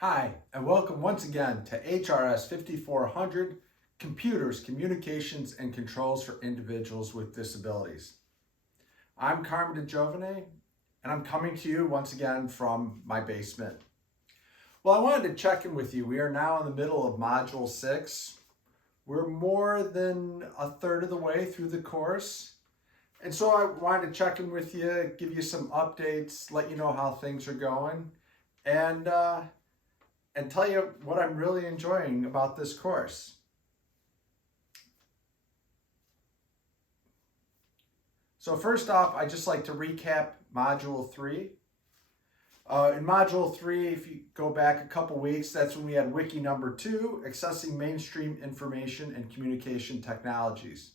Hi, and welcome once again to HRS 5400, Computers, Communications, and Controls for Individuals with Disabilities. I'm Carmen DiGiovine, and I'm coming to you once again from my basement. Well, I wanted to check in with you. We are now in the middle of Module 6. We're more than a third of the way through the course. And so I wanted to check in with you, give you some updates, let you know how things are going, and tell you what I'm really enjoying about this course. So first off, I'd just like to recap Module 3. In Module 3, if you go back a couple weeks, that's when we had Wiki number 2, Accessing Mainstream Information and Communication Technologies.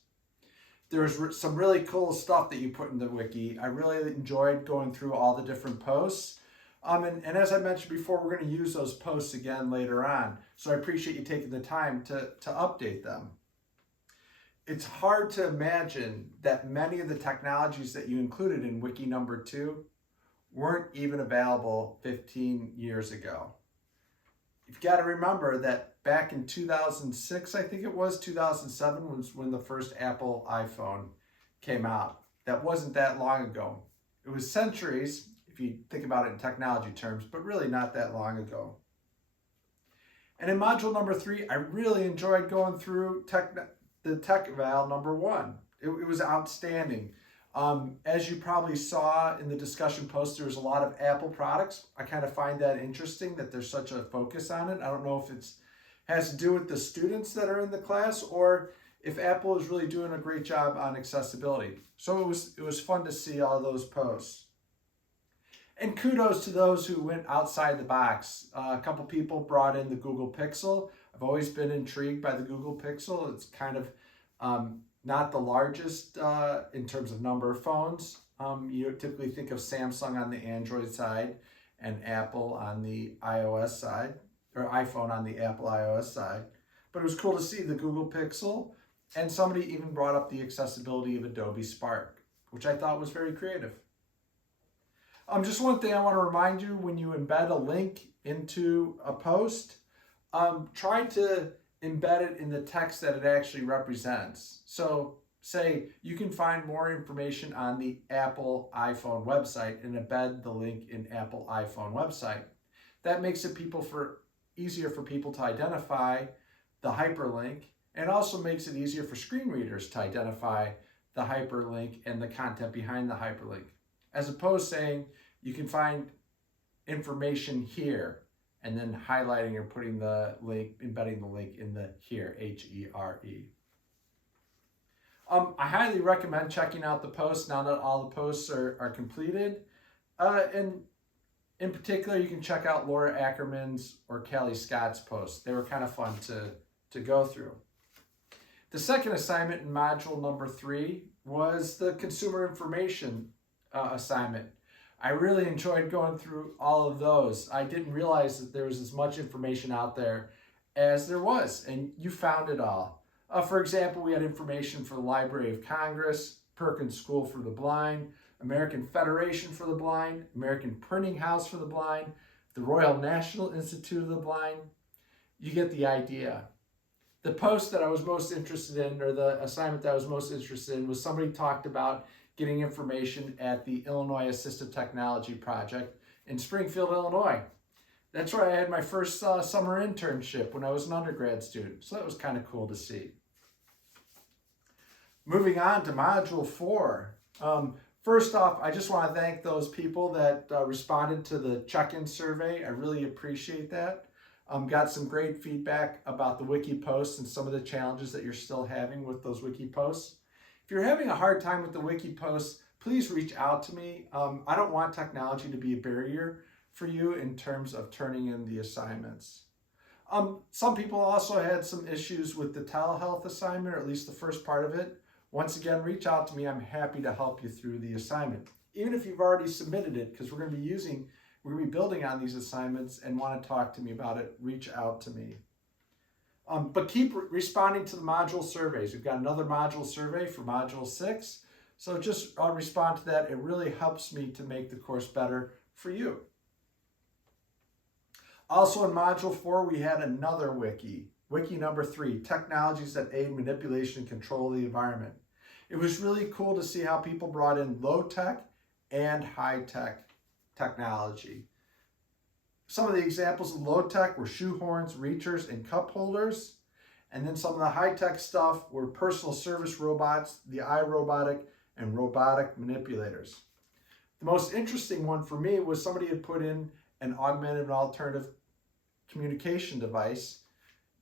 There's some really cool stuff that you put in the Wiki. I really enjoyed going through all the different posts. And as I mentioned before, we're going to use those posts again later on. So I appreciate you taking the time to update them. It's hard to imagine that many of the technologies that you included in Wiki number 2 weren't even available 15 years ago. You've got to remember that back in 2006, I think it was, 2007 was when the first Apple iPhone came out. That wasn't that long ago. It was centuries, if you think about it in technology terms, but really not that long ago. And in module number 3, I really enjoyed going through the tech eval number 1. It was outstanding. As you probably saw in the discussion post, there was a lot of Apple products. I kind of find that interesting that there's such a focus on it. I don't know if it has to do with the students that are in the class or if Apple is really doing a great job on accessibility. So it was fun to see all those posts. And kudos to those who went outside the box. A couple people brought in the Google Pixel. I've always been intrigued by the Google Pixel. It's kind of not the largest in terms of number of phones. You typically think of Samsung on the Android side and Apple on the iOS side, or iPhone on the Apple iOS side. But it was cool to see the Google Pixel, and somebody even brought up the accessibility of Adobe Spark, which I thought was very creative. Just one thing I want to remind you, when you embed a link into a post, try to embed it in the text that it actually represents. So say you can find more information on the Apple iPhone website and embed the link in Apple iPhone website. That makes it easier for people to identify the hyperlink, and also makes it easier for screen readers to identify the hyperlink and the content behind the hyperlink. As opposed to saying you can find information here and then highlighting or putting the link, embedding the link in the here, H-E-R-E. I highly recommend checking out the posts now that all the posts are completed. And in particular, you can check out Laura Ackerman's or Callie Scott's posts. They were kind of fun to go through. The second assignment in module number 3 was the consumer information assignment. I really enjoyed going through all of those. I didn't realize that there was as much information out there as there was, and you found it all. For example, we had information for the Library of Congress, Perkins School for the Blind, American Federation for the Blind, American Printing House for the Blind, the Royal National Institute of the Blind. You get the idea. The post that I was most interested in, or the assignment that I was most interested in, was somebody talked about getting information at the Illinois Assistive Technology Project in Springfield, Illinois. That's where I had my first summer internship when I was an undergrad student. So that was kind of cool to see. Moving on to Module 4. First off, I just want to thank those people that responded to the check-in survey. I really appreciate that. Got some great feedback about the wiki posts and some of the challenges that you're still having with those wiki posts. If you're having a hard time with the wiki posts, please reach out to me. I don't want technology to be a barrier for you in terms of turning in the assignments. Some people also had some issues with the telehealth assignment, or at least the first part of it. Once again, reach out to me. I'm happy to help you through the assignment. Even if you've already submitted it, because we're going to be building on these assignments and want to talk to me about it, reach out to me. But keep responding to the module surveys. We've got another module survey for module 6. So just respond to that. It really helps me to make the course better for you. Also in Module 4, we had another wiki. Wiki number 3, Technologies that Aid Manipulation and Control of the Environment. It was really cool to see how people brought in low-tech and high-tech technology. Some of the examples of low-tech were shoehorns, reachers, and cup holders. And then some of the high-tech stuff were personal service robots, the iRobotic, and robotic manipulators. The most interesting one for me was somebody had put in an augmented and alternative communication device,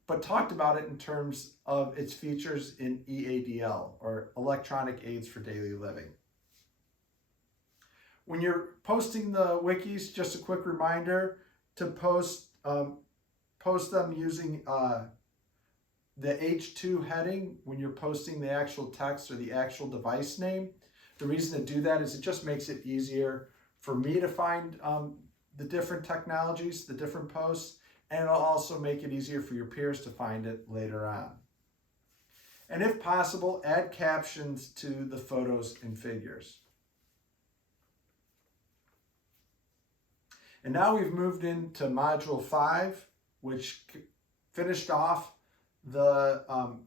but talked about it in terms of its features in EADL, or Electronic Aids for Daily Living. When you're posting the wikis, just a quick reminder to post them using the H2 heading when you're posting the actual text or the actual device name. The reason to do that is it just makes it easier for me to find the different technologies, the different posts, and it'll also make it easier for your peers to find it later on. And if possible, add captions to the photos and figures. And now we've moved into Module 5, which finished off the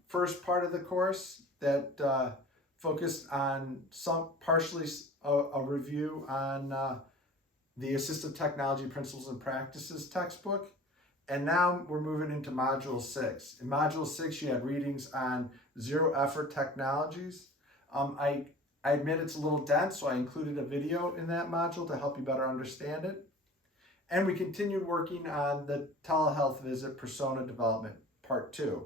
first part of the course that focused on partially a review on the Assistive Technology Principles and Practices textbook. And now we're moving into Module 6. In Module 6, you had readings on zero effort technologies. I admit it's a little dense, so I included a video in that module to help you better understand it. And we continued working on the telehealth visit persona development, part 2.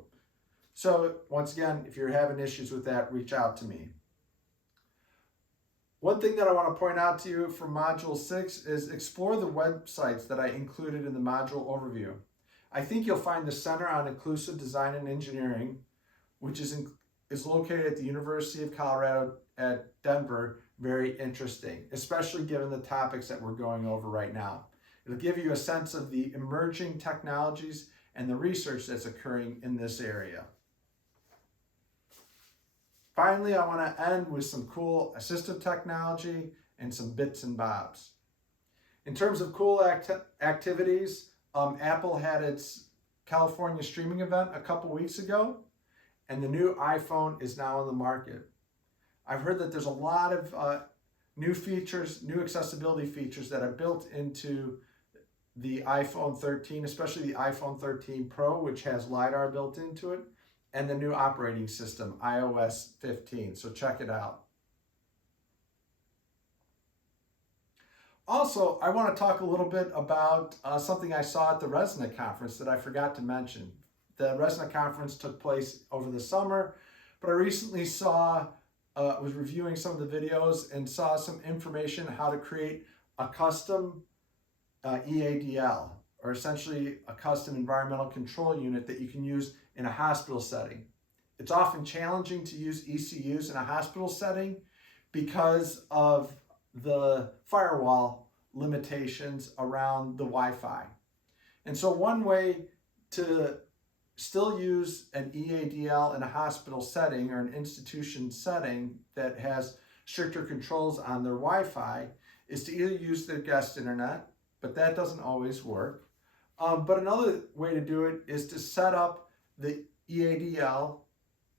So once again, if you're having issues with that, reach out to me. One thing that I want to point out to you from Module 6 is explore the websites that I included in the module overview. I think you'll find the Center on Inclusive Design and Engineering, which is located at the University of Colorado at Denver, very interesting, especially given the topics that we're going over right now. It'll give you a sense of the emerging technologies and the research that's occurring in this area. Finally, I want to end with some cool assistive technology and some bits and bobs. In terms of cool activities, Apple had its California streaming event a couple weeks ago, and the new iPhone is now on the market. I've heard that there's a lot of new features, new accessibility features that are built into the iPhone 13, especially the iPhone 13 Pro, which has LiDAR built into it, and the new operating system, iOS 15. So check it out. Also, I want to talk a little bit about something I saw at the RESNA conference that I forgot to mention. The RESNA conference took place over the summer, but I recently was reviewing some of the videos and saw some information how to create a custom EADL, or essentially a custom environmental control unit that you can use in a hospital setting. It's often challenging to use ECUs in a hospital setting because of the firewall limitations around the Wi-Fi. And so one way to still use an EADL in a hospital setting or an institution setting that has stricter controls on their Wi-Fi is to either use their guest internet, but that doesn't always work. But another way to do it is to set up the EADL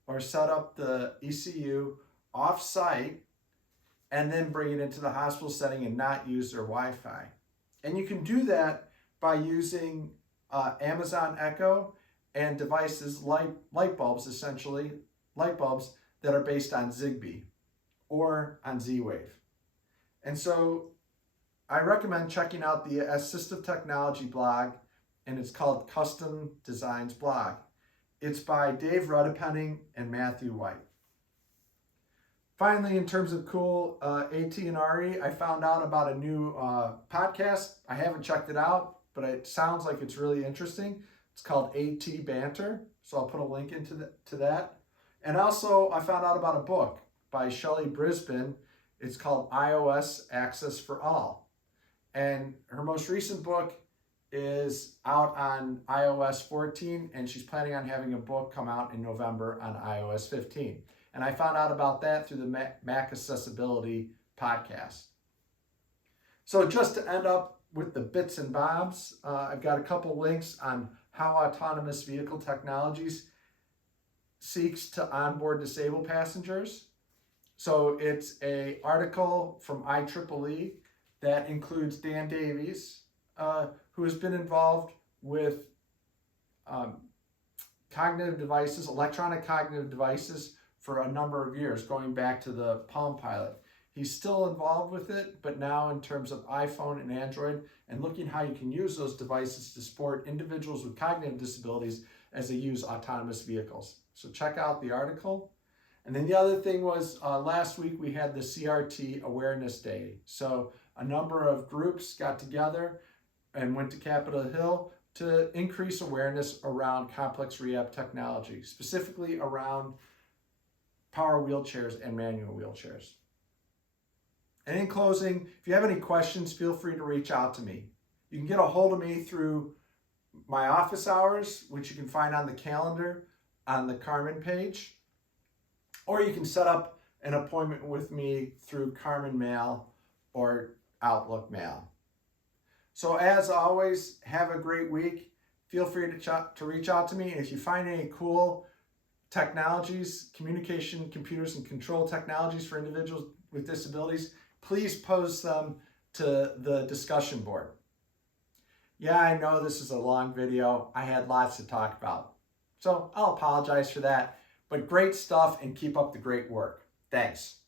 or set up the ECU off-site and then bring it into the hospital setting and not use their Wi-Fi. And you can do that by using Amazon Echo and devices like light bulbs, essentially, light bulbs that are based on Zigbee or on Z-Wave. And so I recommend checking out the Assistive Technology blog, and it's called Custom Designs Blog. It's by Dave Rudepenning and Matthew White. Finally, in terms of cool AT and RE, I found out about a new podcast. I haven't checked it out, but it sounds like it's really interesting. It's called AT Banter, so I'll put a link to that. And also, I found out about a book by Shelly Brisbin. It's called iOS Access for All. And her most recent book is out on iOS 14, and she's planning on having a book come out in November on iOS 15. And I found out about that through the Mac Accessibility podcast. So just to end up with the bits and bobs. I've got a couple links on how autonomous vehicle technologies seeks to onboard disabled passengers. So it's an article from IEEE that includes Dan Davies, who has been involved with cognitive devices, electronic cognitive devices, for a number of years, going back to the Palm Pilot. He's still involved with it, but now in terms of iPhone and Android, and looking how you can use those devices to support individuals with cognitive disabilities as they use autonomous vehicles. So check out the article. And then the other thing was, last week we had the CRT Awareness Day. So a number of groups got together and went to Capitol Hill to increase awareness around complex rehab technology, specifically around power wheelchairs and manual wheelchairs. And in closing, if you have any questions, feel free to reach out to me. You can get a hold of me through my office hours, which you can find on the calendar on the Carmen page, or you can set up an appointment with me through Carmen Mail or Outlook Mail. So as always, have a great week. Feel free to reach out to me. And if you find any cool technologies, communication, computers, and control technologies for individuals with disabilities, please post them to the discussion board. Yeah, I know this is a long video. I had lots to talk about. So I'll apologize for that, but great stuff and keep up the great work. Thanks.